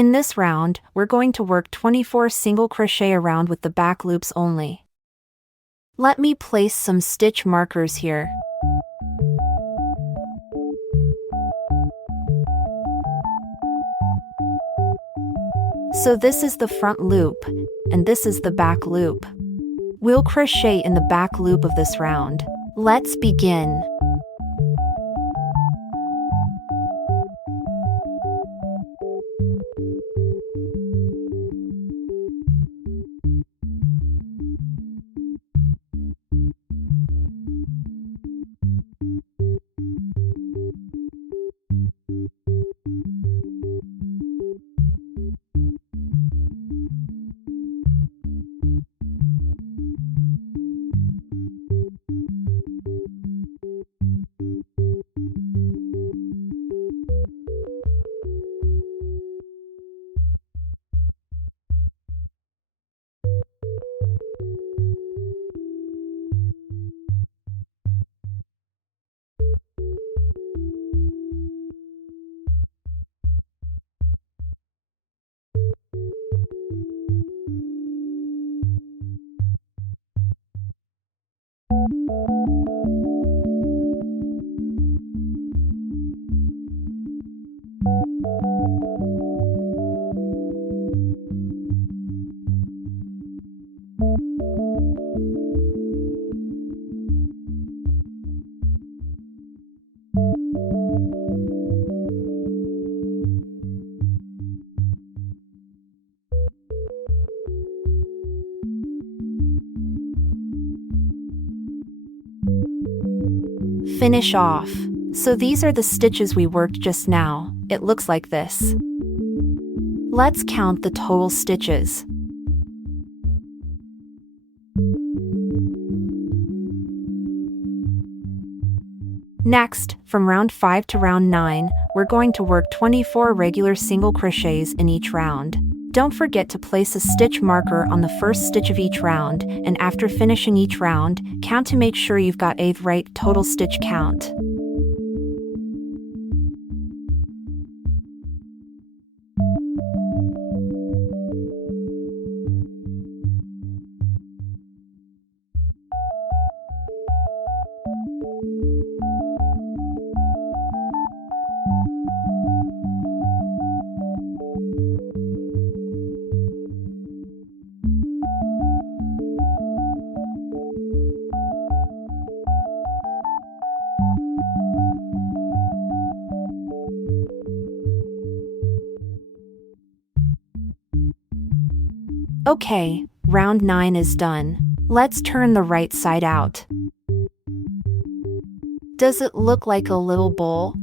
In this round, we're going to work 24 single crochet around with the back loops only. Let me place some stitch markers here. So this is the front loop, and this is the back loop. We'll crochet in the back loop of this round. Let's begin. Finish off. So these are the stitches we worked just now. It looks like this. Let's count the total stitches. Next, from round 5 to round 9, we're going to work 24 regular single crochets in each round. Don't forget to place a stitch marker on the first stitch of each round, and after finishing each round, count to make sure you've got a right total stitch count. Okay, round 9 is done. Let's turn the right side out. Does it look like a little bowl?